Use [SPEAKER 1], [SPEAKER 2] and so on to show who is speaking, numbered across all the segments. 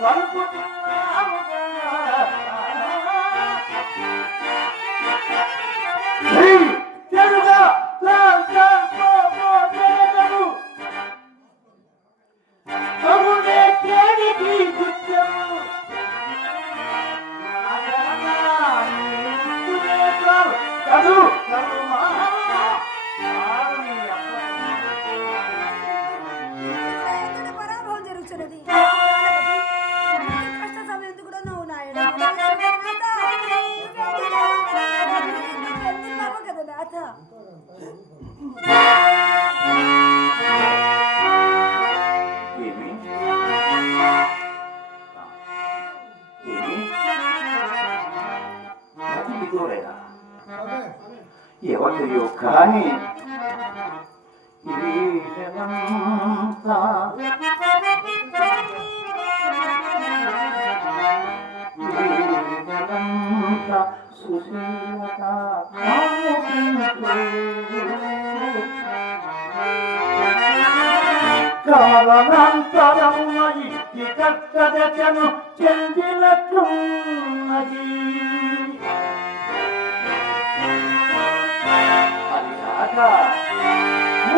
[SPEAKER 1] Lalu. うというか。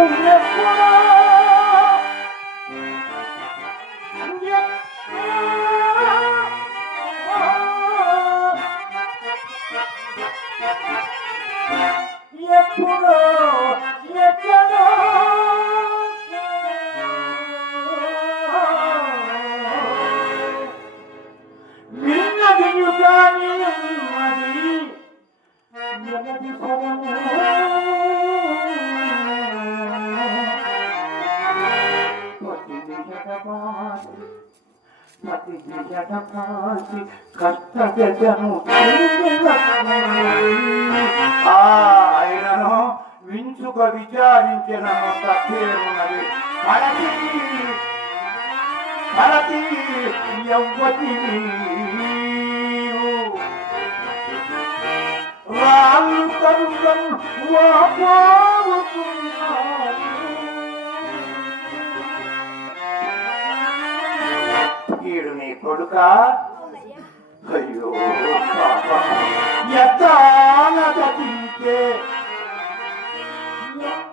[SPEAKER 1] con mi escuela. విచారించినను తప్పేమున్నది మనకి మనకి ఎవ్వతి ఈడు నీ కొడుక? అయ్యో పాప. యథానగతించే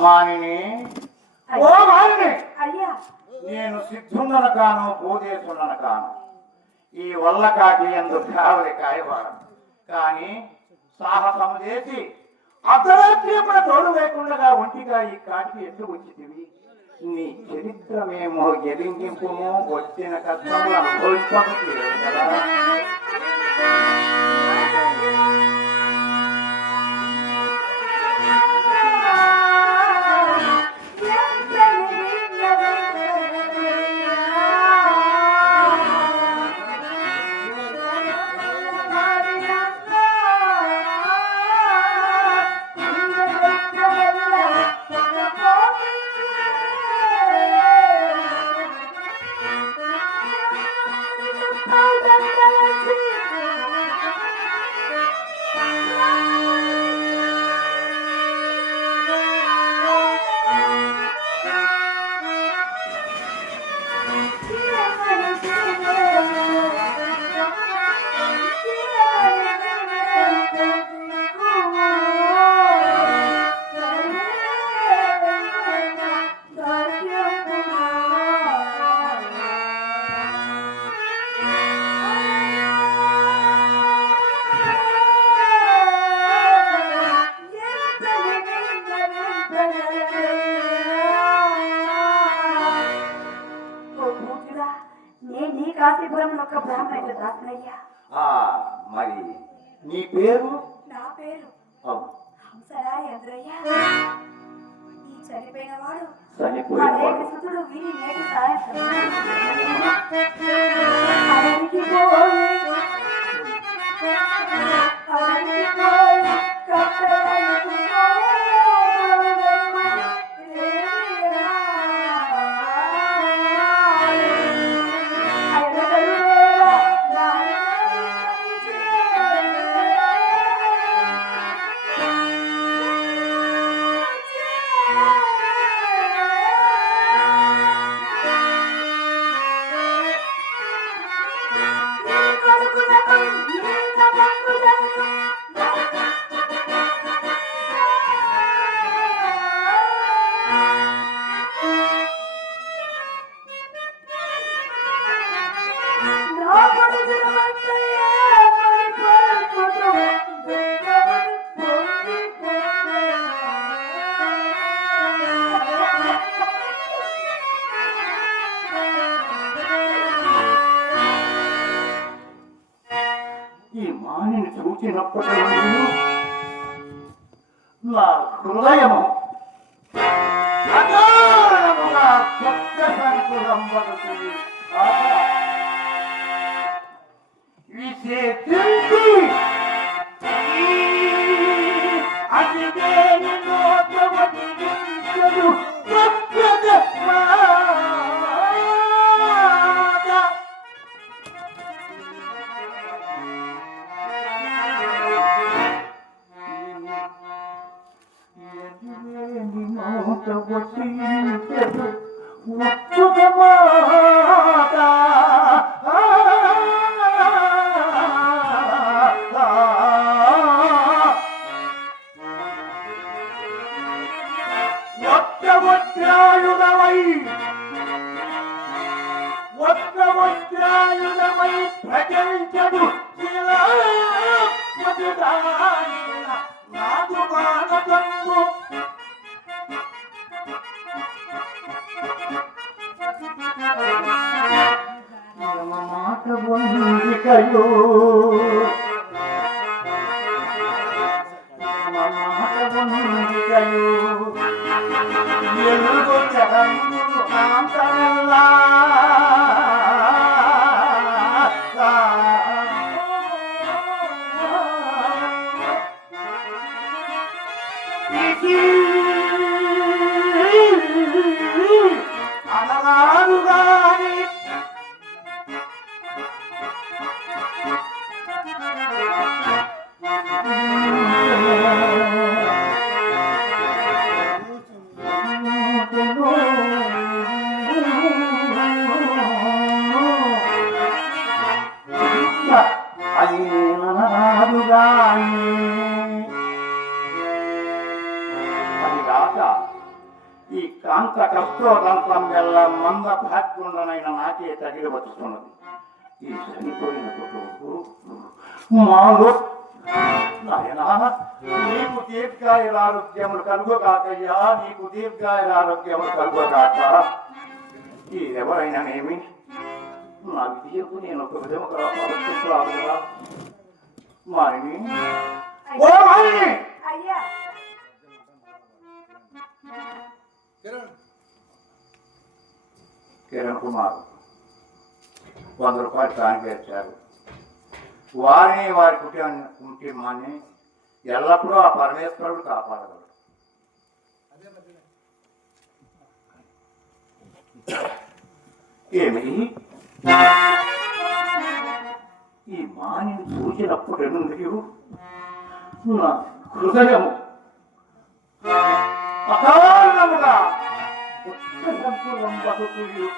[SPEAKER 2] మానిని ఓ మానిని నేను సిద్ధుండన కాను భూదేశుండన కాను. ఈ వల్ల కాకి ఎందు కావలి కాయవాడు కానీ సాహసం చేసి అర్ధరాత్రి తోడు లేకుండా ఒంటిగా ఈ కాటికి ఎందుకు వచ్చితివి? నీ చరిత్రమేమో ఎదింగింపుము వచ్చిన అనుభవించకు కదా.
[SPEAKER 1] Bye. what
[SPEAKER 2] do you get? What
[SPEAKER 1] कयो कयो
[SPEAKER 2] అది
[SPEAKER 1] అది కాక ఈ
[SPEAKER 2] కాంత
[SPEAKER 1] కష్టోదంతం వల్ల మంద భాగ్యుండనైన నాకే తగిలి వస్తున్నది ఈ చనిపోయిన మాలో నాయనా నీకు దీర్ఘాయుల ఆరోగ్యములు కలుగోగాకయ్యా నీకు దీర్ఘాయుల ఆరోగ్యములు కలుగోగాక ఈ ఎవరైనానేమి నా విద్యకు నేను ఒక విధముగా ఆలోచించరాదుగా మారిని. ఓ మారిని
[SPEAKER 2] అయ్యా
[SPEAKER 1] కిరణ్ కుమార్ వంద రూపాయలు దానికి ఇచ్చారు వారిని వారి కుటుంబ కుటుంబాన్ని ఎల్లప్పుడూ ఆ పరమేశ్వరుడు కాపాడగలడు. ఏమి? ఈ మానిని చూసినప్పుడు నుండి నా హృదయము అకారణముగా ఒక్క సంపూర్ణం బతుకులు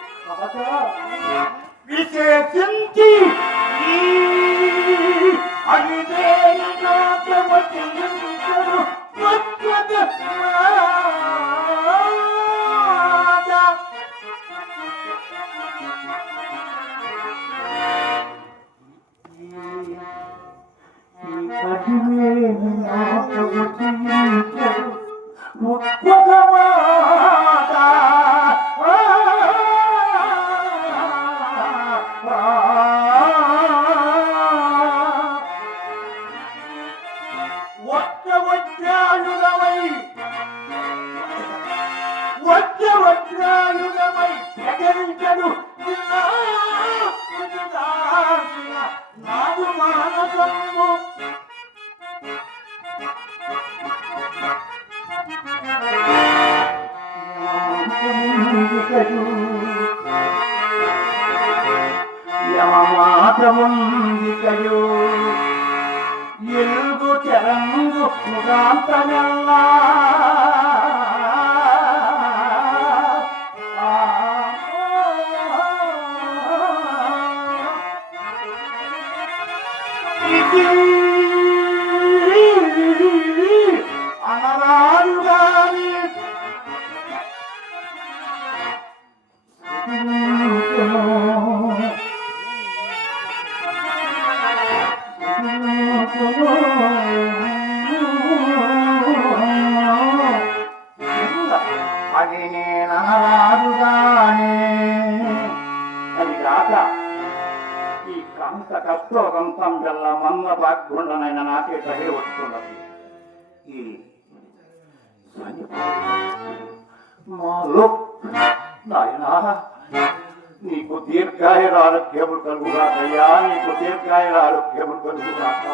[SPEAKER 1] విశేషించి ఈ కడిమేని ఈ కంత కష్టోకంతం వల్ల మన్న బాగ్గుండనైన నాకే తగిలి వస్తున్నది ఈ మాలో నాయనా నీకు దీర్ఘాయుర ఆరోగ్యములు కలుగుగాకయ్యా నీకు దీర్ఘాయుర ఆరోగ్యములు కలుగుగాక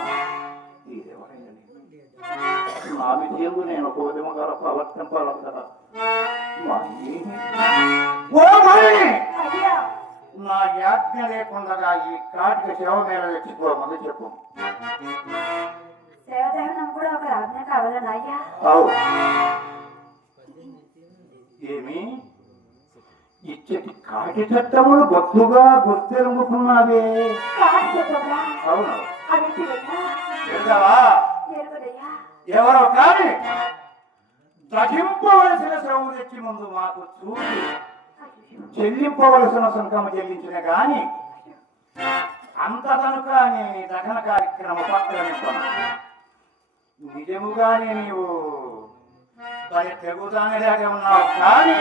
[SPEAKER 1] ఇదెవరైనా నా విజయంలో నేను ఒక విధముగా ప్రవర్తింపాలి కదా మాని. నా యాజ్ఞ లేకుండా ఈ కాటికి సేవ మీద తెచ్చుకోమని చెప్పు.
[SPEAKER 2] సేవదేవనం కూడా ఒక రాజ్ఞ కావాలని అయ్యా.
[SPEAKER 1] అవు. ఏమి? ఇచ్చటి కాటి చట్టములు బొత్తుగా గుర్తెరుగుతున్నావే అవును. ఎవరో కానీ దహింపవలసిన శ్రమ తెచ్చి ముందు మాకు చూసి చెల్లింపవలసిన సుంకం చెల్లించిన కానీ అంత కనుక నేను దహన కార్యక్రమ పక్కన నిజముగానే నీవు దాని తెగుదానిలాగే ఉన్నావు కానీ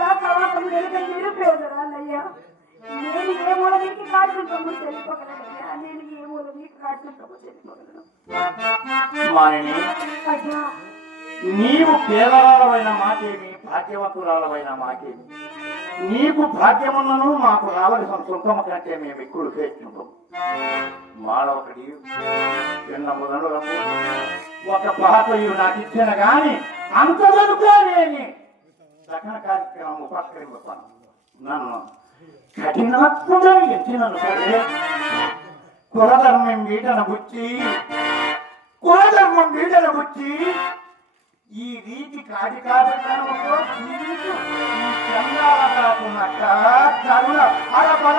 [SPEAKER 2] గ్రాసవాసం ఎరుగని నిరుపే అయ్యా నేను ఏ మూల మీకు కాడుతుంటామో తెలియగలనయ్యా నేను ఏ మూల మీకు కాడుతుంటామో తెలియగలను అయ్యా
[SPEAKER 1] నీవు పేదరాలమైన మాకేమి భాగ్యవంతురాలమైన మాకేమి? నీకు భాగ్యమున్నను మాకు రావలసిన సుఖము కంటే మేము ఎక్కువ చేస్తుంటాం మానవకడి చిన్న మొదలు ఒక పాత నాకు ఇచ్చిన గాని అంతవరకుగా నేను సకల కార్యక్రమం ఉపస్కరింపుతాను నన్ను కఠినాత్ముగా ఎత్తినను సరే. కులధర్మం వీటన బుచ్చి కులధర్మం వీటన బుచ్చి ఈ రీతి కాటి కాటంతో జీవించు ఈ చందాల కాకున్నట్ట కరుణ అలపల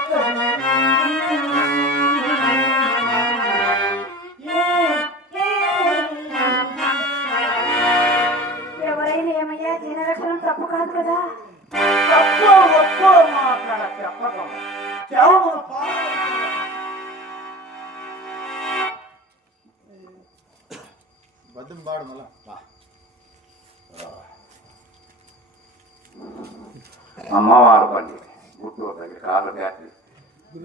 [SPEAKER 2] కాదు?
[SPEAKER 1] తక్కువ చెప్పడం
[SPEAKER 3] బద్దం పాడు మళ్ళా.
[SPEAKER 1] అమ్మవారు పల్లి గుట్టు దగ్గర కాళ్ళు బ్యాటి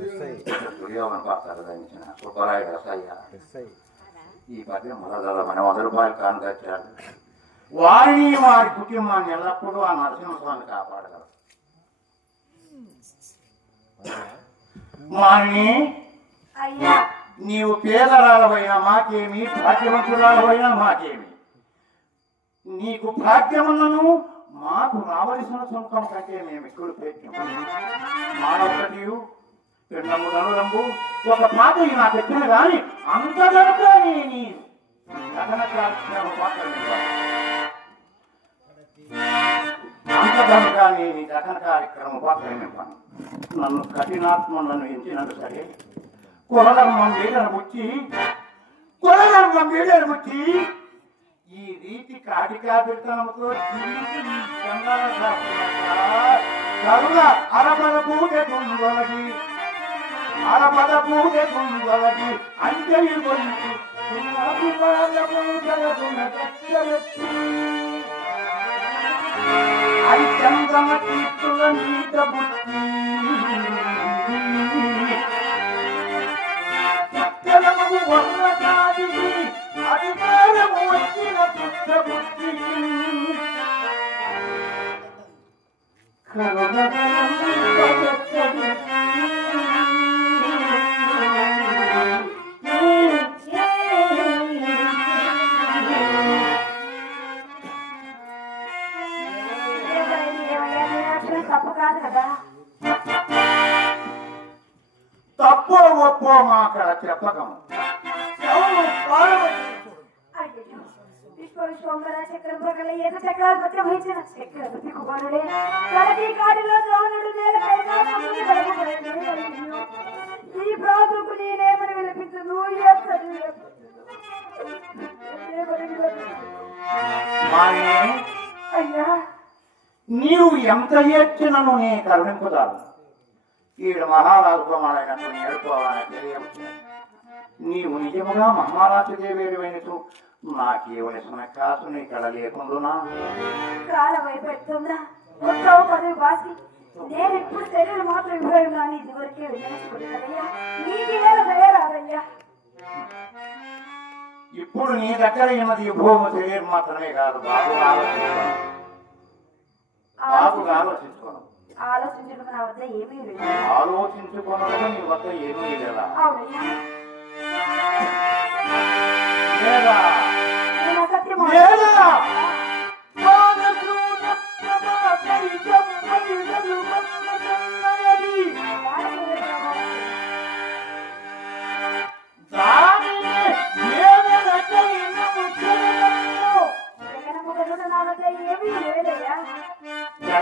[SPEAKER 3] ఎస్ఐ
[SPEAKER 1] దుర్యోగన పాత్ర దంచిన సుబ్బరాయుడు
[SPEAKER 3] ఎస్ఐ.
[SPEAKER 1] ఈ పద్యం మొదలమని వంద రూపాయలు కాను తెచ్చాడు వారిని వారి కుటుంబాన్ని ఎల్లప్పుడూ ఆ నరసింహస్వామి కాపాడగలరు వారిని నీవు పేదరాలవైన మాకేమి భాగ్యవంతురాలవైన మాకేమి. నీకు భాగ్యములను మాకు రావలసిన సుఖం కంటే మేము ఎక్కువ పెట్టాం మానవుడియు పిండము నలురంబు ఒక పాత నాకు వచ్చిన గాని అంతగనక నీ కథన కార్యక్రమం పాత్రమివ్వాలి. దహన కార్యక్రమ పాత్రమివ్వను నన్ను కఠినాత్మలను ఎంచినట్టు సరే కులధర్మం వీడను బుచ్చి కులధర్మం వీడను బుచ్చి ఈ రీతి కాటికా జీవించి ఈ కరుణ అరపద పూజ కుందొలగి అరపద పూజ కుందొలగి అంజలి పొంది అభిమానము జలగుణ కీర్తుల నీట బుద్ధి. అధికారము వచ్చిన
[SPEAKER 2] కాదు?
[SPEAKER 1] తప్పో ఒప్పో మాకడ చెప్పకము ఎవరు పాలవద్దు.
[SPEAKER 2] అయ్యో విశ్వ విశ్వంబర చక్రవర్గల ఏక చక్రాధిపత్యం వహించిన చక్రవర్తి కుమారుడే. ప్రతి కాటిలో ద్రోణుడు ఈ నేనేమని విలపించును అయ్యా!
[SPEAKER 1] నీవు ఎంత ఏడ్చినను నీ కరుణింపుదారు ఈడు మహారాజుకుమారైనట్టు నేర్చుకోవాలని తెలియవచ్చు నీవు నిజముగా మహారాజు దేవేరువైనటు నాకేవలసిన కాసు నీ కడ లేకుండునా?
[SPEAKER 2] కాలం అయిపోతుందా ఒక్క పదవి బాసి నేను ఇప్పుడు శరీరం మాత్రం ఇవ్వడం కానీ ఇదివరకే వినిపించుకుంటానయ్యా నీకు వేల దయరాదయ్యా
[SPEAKER 1] ఇప్పుడు నీ దగ్గర ఉన్నది భూమి శరీరం మాత్రమే కాదు బాబు
[SPEAKER 2] ఆలోచించడం నా వద్ద ఏమీ లేదు.
[SPEAKER 1] ఆలోచించుకోవడం నీ వద్ద ఏమీ లేదా? లేదా?